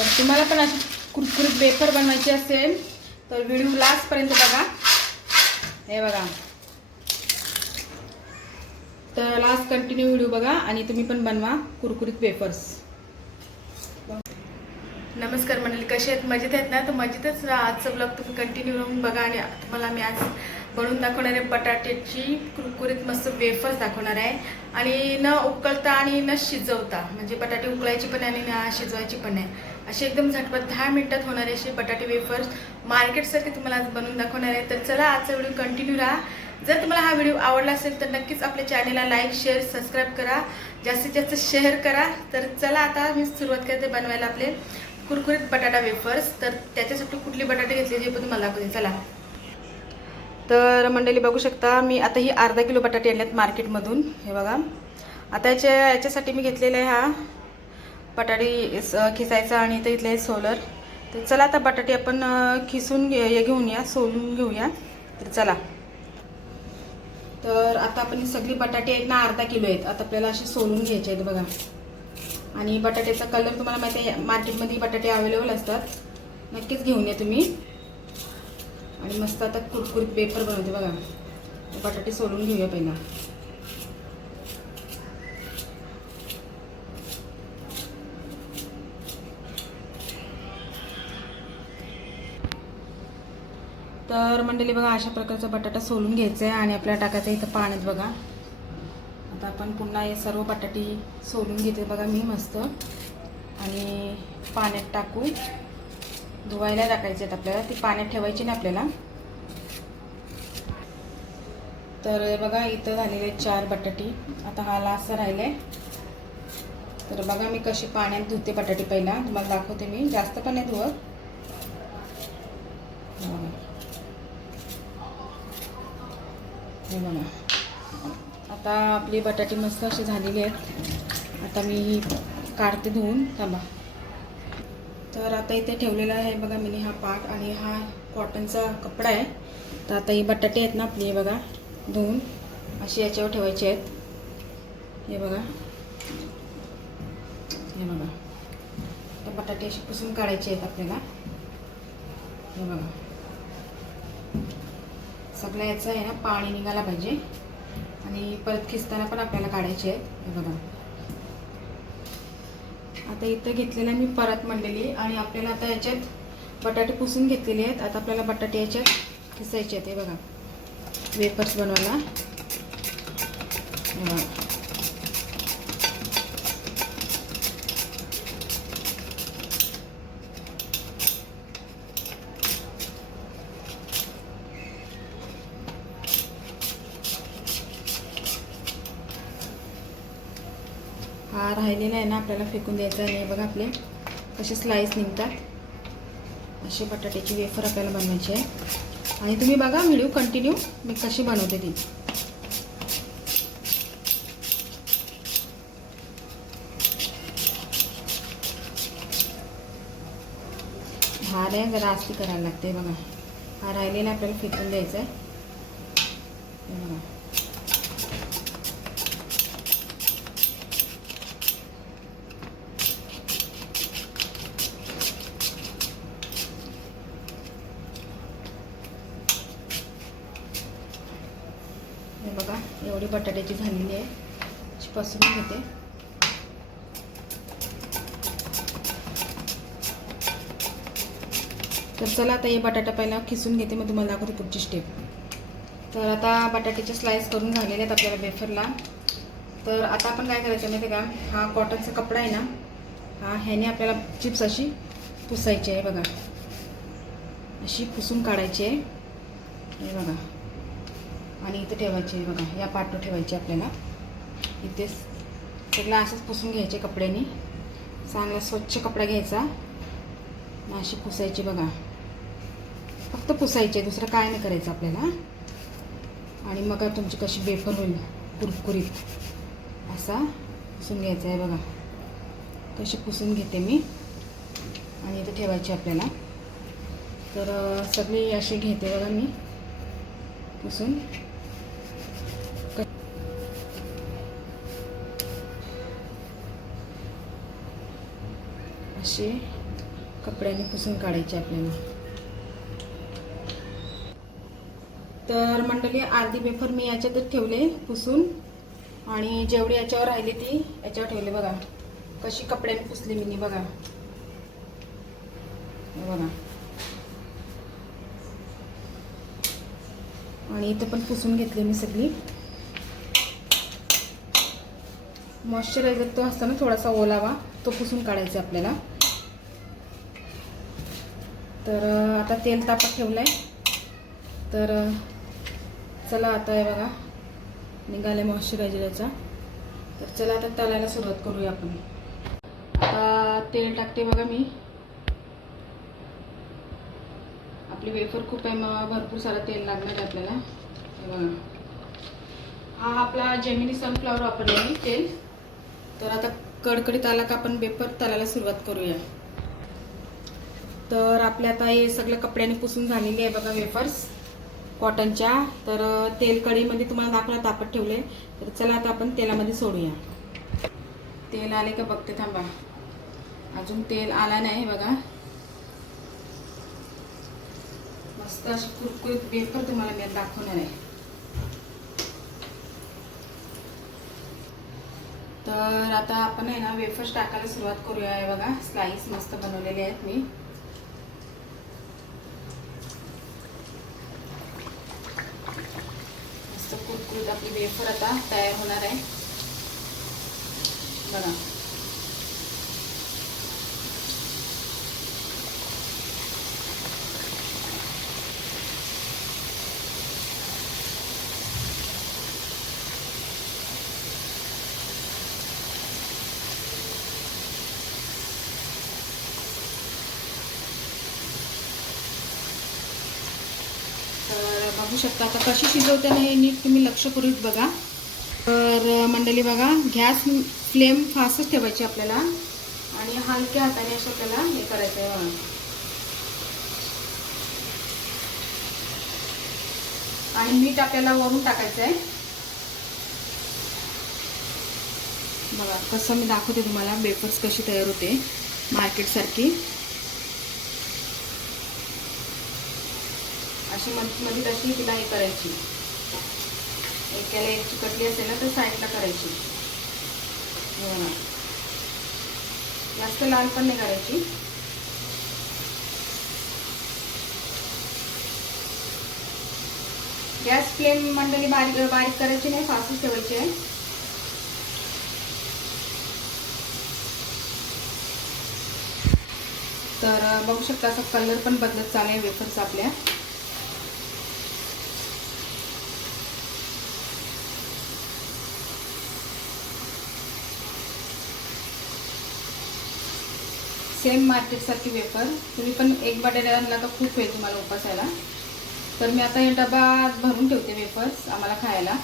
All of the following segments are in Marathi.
तर तुम्हाला पण अशी कुरकुरीत वेफर बनवायची असेल तर व्हिडिओ लास्टपर्यंत बघा. हे बघा. तर लास्ट कंटिन्यू व्हिडिओ बघा आणि तुम्ही पण बनवा कुरकुरीत वेफर्स नमस्कार मंडळी कसे आहेत? मजेत आहेत ना? तर मजेतच राहा आजचा ब्लॉग तुम्ही कंटिन्यू राहून बघा आणि तुम्हाला मी आज बनवून दाखवणार आहे. बटाट्याची कुरकुरीत मस्त वेफर्स दाखवणार आहे. आणि न उकळता आणि न शिजवता म्हणजे बटाटे उकळायची पण आहे आणि न शिजवायची पण आहे. असे एकदम झटपट दहा मिनिटात होणारे असे बटाटे वेफर्स. मार्केटसारखे तुम्हाला आज बनवून दाखवणार आहे. तर चला आजचा व्हिडिओ कंटिन्यू राहा. जर तुम्हाला हा व्हिडिओ आवडला असेल तर नक्कीच आपल्या चॅनलला लाईक शेअर सबस्क्राईब करा. जास्तीत जास्त शेअर करा. तर चला आता मी सुरुवात करते बनवायला आपले कुरकुरीत बटाटा वेफर्स. तर त्याच्यासाठी कुठली बटाटे घेतले हे पण मला दाखवते. चला. तर मंडळी बघू शकता मी आता ही अर्धा किलो बटाटे आणल्यात मार्केटमधून. हे बघा. आता याच्या याच्यासाठी मी घेतलेला आहे हा बटाटे स- खिसायचा आणि इथं इथले सोलर. तर चला आता बटाटे आपण खिसून घे घेऊन या सोलून घेऊया. तर चला. तर आता आपण सगळी बटाटे आहेत ना अर्धा किलो आहेत. आता आपल्याला असे सोलून घ्यायचे आहेत बघा. आणि बटाट्याचा कलर तुम्हाला माहिती आहे मार्केटमध्ये बटाटे अवेलेबल असतात. नक्कीच घेऊन या तुम्ही. आणि मस्त आता कुरकुरीत पेपर बनवते बघा. बटाटे सोलून घेऊया पहिला. तर मंडळी बघा अशा प्रकारचा बटाटा सोलून घ्यायचा आहे आणि आपल्याला टाकायचं इथं पाण्यात बघा. आता आपण पुन्हा हे सर्व बटाटे सोलून घेते बघा मी मस्त. आणि पाण्यात टाकू. धुवायला टाकायचे आहेत आपल्याला. ती पाण्यात ठेवायची नाही आपल्याला. तर बघा इथं झालेले आहेत चार बटाटी. आता हा लास्ट राहिले तर बघा मी कशी पाण्यात धुते बटाटे पहिला. तुम्हाला दाखवते मी. जास्त पण नाही धुवत. हे बघा. आता आपली बटाटे मस्त अशी झालेली आहेत. आता मी काढते धुवून. थांबा. तर आता इथे ठेवलेला आहे बघा मी हा पाट आणि हा कॉटनचा कपडा आहे. तर आता ही बटाटे आहेत ना आपली हे बघा धुवून. अशी याच्यावर ठेवायचे आहेत. हे बघा. हे बघा. तर बटाटे अशी पुसून काढायचे आहेत आपल्याला. हे बघा. सगळं याचं आहे ना पाणी निघायला पाहिजे. आणि परत खिचताना पण आपल्याला काढायचे आहेत. हे बघा. आता इथं घेतलेलं मी परत मांडलेली आणि आपल्याला आता याच्यात बटाटे पुसून घेतलेले आहेत. आता आपल्याला बटाटे याच्यात खिसायचे आहेत. हे बघा. वेपर्स बनवायला. हा राहिलेला आहे ना आपल्याला फेकून द्यायचा नाही बघा आपले कसे स्लाईस निघतात. असे बटाट्याची वेफर आपल्याला बनवायची आहे. आणि तुम्ही बघा व्हिडिओ कंटिन्यू मी कशी बनवते ती. हा रे जरा आस्ती करायला लागते बघा. हा राहिलेला आपल्याला फेकून द्यायचा आहे. बघा. हे बघा एवढी बटाट्याची झालेली आहे. अशी पसरून घेते. तर चला आता हे बटाटा पहिला खिसून घेते मग तुम्हाला दाखवते पुढची स्टेप तर आता बटाट्याचे स्लाइस करून झालेले आहेत आपल्याला वेफरला तर आता आपण काय करायचं माहिती आहे का? हा कॉटनचा कपडा आहे ना हा ह्याने आपल्याला चिप्स अशी पुसायची आहे बघा. अशी पुसून काढायची आहे. हे बघा. आणि इथं ठेवायचे आहे बघा या पाटवर ठेवायचे आपल्याला. इथे सगळं असंच पुसून घ्यायचे कपड्यांनी. चांगला स्वच्छ कपडा घ्यायचा. अशी पुसायची बघा. फक्त पुसायचे दुसरं काय नाही करायचं आपल्याला. आणि मग तुमची कशी बेफर होईल कुरकुरीत. असा पुसून घ्यायचा आहे बघा. कशी पुसून घेते मी. आणि इथे ठेवायची आपल्याला. तर सगळी अशी घेते बघा मी. पुसून. असे कपड्याने पुसून काढायचे आपल्याला. तर मंडळी अर्धी वेफर मी याच्यातच ठेवले पुसून. आणि जेवढी याच्यावर राहिली ती याच्यावर ठेवले बघा. कशी कपड्याने पुसली मी बघा. बघा. आणि इथं पण पुसून घेतली मी सगळी. मॉइश्चरायझर तो असतो ना थोडासा ओलावा तो पुसून काढायचा आपल्याला. तर आता तेल तापत ठेवलं आहे तर चला आता हे बघा. निघाले मॉइश्चरायझरचा तर चला आता तळायला सुरुवात करूया आपण. आता तेल टाकते बघा मी. आपली वेफर खूप आहे मग भरपूर सारं तेल लागणार आहे आपल्याला. हे बघा. हा आपला जेमिनी सनफ्लावर वापरले मी तेल. तर आता कडकडीत आला का आपण वेफर तळायला सुरुवात करूया. तर आपले आता हे सगळं कपड्याने पुसून झालेली आहे बघा वेफर्स कॉटनच्या तर तेल कढईमध्ये तुम्हाला दाखवला तापत ठेवले. तर चला आता आपण तेलामध्ये सोडूया. तेल आले का बघते थांबा. अजून तेल आला नाही बघा. मस्त अशी कुरकुरीत वेफर तुम्हाला मी दाखवणार आहे. तर आता आपण आहे ना वेफर्स टाकायला सुरुवात करूया बघा. स्लाईस मस्त बनवलेले आहेत मी. मस्त आपली वेफर आता तयार होणार आहे. बघा तर बघू शकता. आता कशी शिजवताना हे नीट तुम्ही लक्ष करूच बघा. तर मंडळी बघा गॅस फ्लेम फास्टच ठेवायची आपल्याला. आणि हलक्या हाताने असं आपल्याला हे करायचं आहे आणि मीठ आपल्याला वरून टाकायचं आहे बघा कसं मी दाखवते तुम्हाला बेफर्स कशी तयार होते मार्केटसारखी. अशी मधी मध्ये अशी तिला हे करायची. एकाला एक चिकटली असेल ना तर साईडला करायची. हो जास्त लाल पण नाही करायची. गॅस फ्लेम मंडळी बारीक बारीक करायची नाही फास्टच ठेवायची आहे. तर बघू शकता असं कलर पण बदलत चालू आहे वेफर्स आपल्या. सेम मार्केटसारखी वेफर तुम्ही पण एक बटाट्याला आणला तर खूप होईल तुम्हाला उपासायला. तर मी आता हे डबा भरून ठेवते वेफर्स आम्हाला खायला.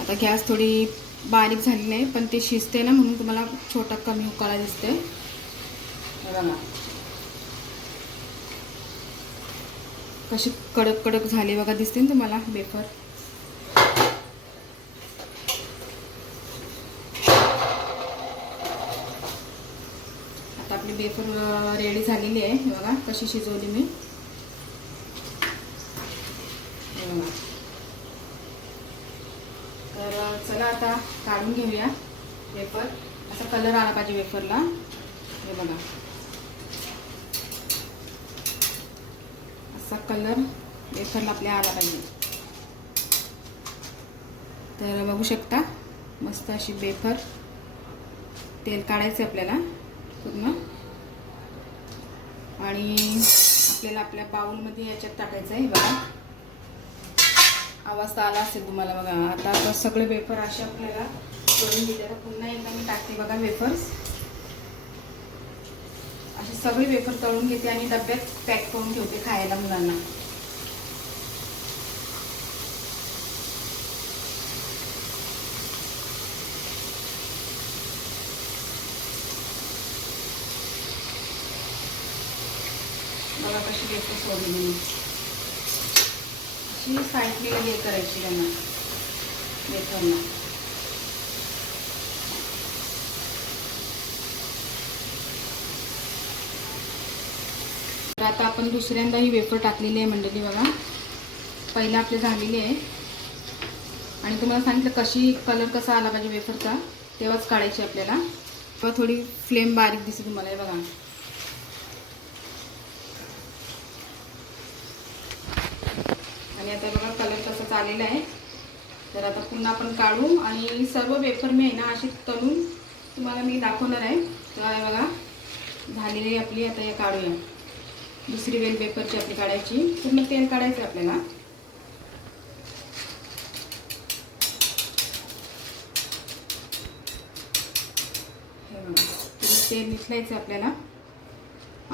आता गॅस थोडी बारीक झाली नाही पण ते शिजते ना म्हणून तुम्हाला छोटा कमी उकाळा दिसते बघा कशी कडक कडक झाली बघा दिसते ना तुम्हाला वेफर आता आपली वेफर रेडी झालेली आहे. बघा कशी शिजवली मी. बघा. तर चला आता काढून घेऊया वेफर असा कलर आला पाहिजे वेफरला हे बघा. असा कलर वेफरला आपल्या आला पाहिजे. तर बघू शकता मस्त अशी वेफर तेल काढायचं आपल्याला पूर्ण. आणि आपल्याला आपल्या बाउलमध्ये याच्यात टाकायचं आहे बघा. आवाज तर आला असेल तुम्हाला बघा. आता आता सगळे वेफर असे आपल्याला करून दिले तर पुन्हा एकदा मी टाकते बघा वेफर्स. असे सगळे वेफर तळून घेते आणि डब्यात पॅक करून ठेवते खायला मुलांना. बघा कशी वेफर सोडली मी. अशी साईडली हे करायची त्यांना वेफरला तर आता आपण दुसऱ्यांदा ही वेफर टाकलेली आहे मंडळी बघा. पहिला आपले झालेली आहे. आणि तुम्हाला सांगितलं कशी कलर कसा आला पाहिजे वेफरचा तेव्हाच काढायची आपल्याला. तेव्हा थोडी फ्लेम बारीक दिसते तुम्हाला हे बघा. आणि आता बघा कलर कसा चाललेला आहे. तर आता पुन्हा आपण काढू आणि सर्व वेफर मी आहे ना अशी तळून तुम्हाला मी दाखवणार आहे. तर बघा झालेली आपली आता हे काढूया. दुसरी वेल पेपरची आपली काढायची. पूर्ण तेल काढायचं आहे आपल्याला. हे बघा तेल निसलायचं आहे आपल्याला.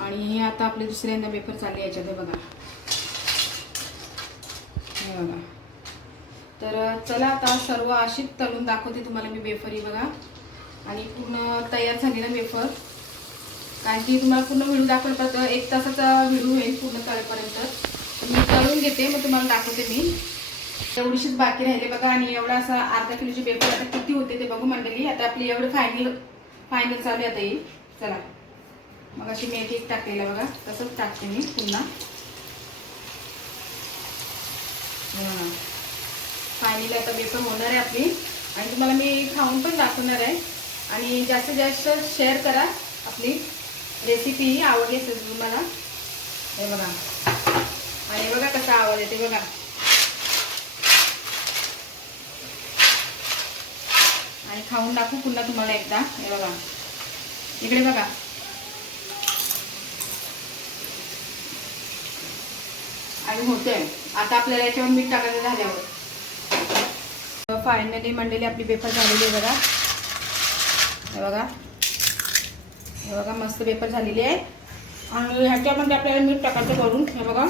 आणि हे आता आपले दुसऱ्यांदा पेपर चालले याच्यात बघा. हे बघा. तर चला आता सर्व अशीच तळून दाखवते तुम्हाला मी वेफर ही बघा. आणि पूर्ण तयार झालेला वेफर कारण की तुम्हाला पूर्ण व्हिडिओ दाखवलं तर एक तासाचा व्हिडिओ होईल पूर्ण तळेपर्यंत. मी तळून घेते मग तुम्हाला दाखवते मी. एवढीशीच बाकी राहिले बघा आणि एवढा असा अर्धा किलोचे पेपर आता किती होते ते बघू मंडळी. आता आपली एवढं फायनल फायनल चालू आहे आता येईल चला. मग अशी मी एक एक टाकलेला बघा. तसंच टाकते मी पुन्हा. फायनली आता पेपर होणार आहे आपली. आणि तुम्हाला मी खाऊन पण दाखवणार आहे. आणि जास्तीत जास्त शेअर करा आपली. रेसिपी ही आवडली असेल तुम्हाला हे बघा. आणि बघा कसा आवड येते बघा. आणि खाऊन दाखवू पुन्हा तुम्हाला एकदा. हे बघा. इकडे बघा. आणि होतंय. आता आपल्याला याच्यावर मीठ टाकायचं झाल्यावर. फायनली मंडळी आपली पेपर झालेली आहे बघा. हे बघा. हे बघा मस्त पेपर झालेली आहे. आणि ह्याच्यामध्ये आपल्याला मीठ टाकायचं करून हे बघा.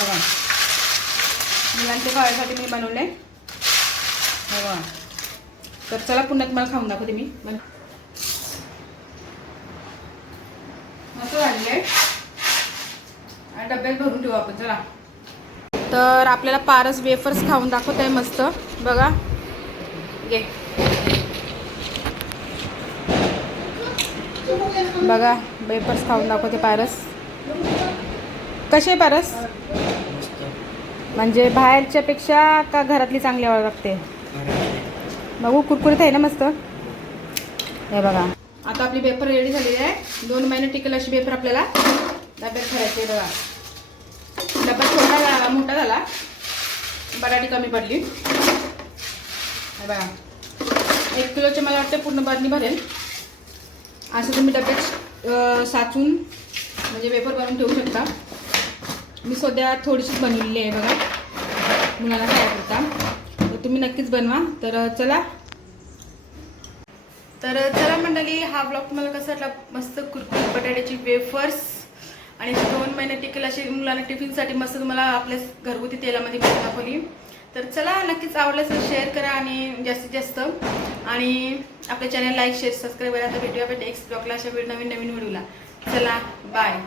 बघा. मुलांच्या खाण्यासाठी मी बनवले हे बघा. तर चला पुन्हा तुम्हाला खाऊन दाखवते मी. बन मस्त झालेलं आहे. आणि डब्यात भरून ठेवू आपण चला. तर आपल्याला पारस वेफर्स खाऊन दाखवत आहे मस्त. बघा. घे. बघा वेफर्स खाऊन दाखवते पारस. कसे पारस? म्हणजे बाहेरच्या पेक्षा का घरातली चांगली आवड लागते? बघू कुरकुरीत आहे ना मस्त? हे बघा. आता आपली पेपर रेडी झालेली आहे. दोन महिने टिकेल अशी पेपर आपल्याला. डब्यात ठेवायची बघा. छोटा झाला मोठा झाला. बटाटी कमी पडली. बघा. एक किलोचे मला वाटते पूर्ण बरणी भरेल. असं तुम्ही डब्यात साचून म्हणजे वेपर बनवून ठेवू शकता. मी सध्या थोडीशीच बनवलेली आहे बघा. मुलाला खायकरता तर तुम्ही नक्कीच बनवा. तर चला. तर चला मंडळी हा ब्लॉग तुम्हाला कसा वाटला? मस्त कुरकुरीत बटाट्याची वेफर्स आणि दोन महिने टिकेल अशी मुलांना टिफिनसाठी मस्त तुम्हाला आपल्या घरगुती तेलामध्ये बनवून दाखवली तर चला नक्कीच आवडलं तर शेअर करा आणि जास्तीत जास्त. आणि आपल्या चॅनल लाईक शेअर सबस्क्राईब करा. तर भेटूया आपण नेक्स्ट ब्लॉगला अशा वेळ नवीन नवीन व्हिडिओला. चला बाय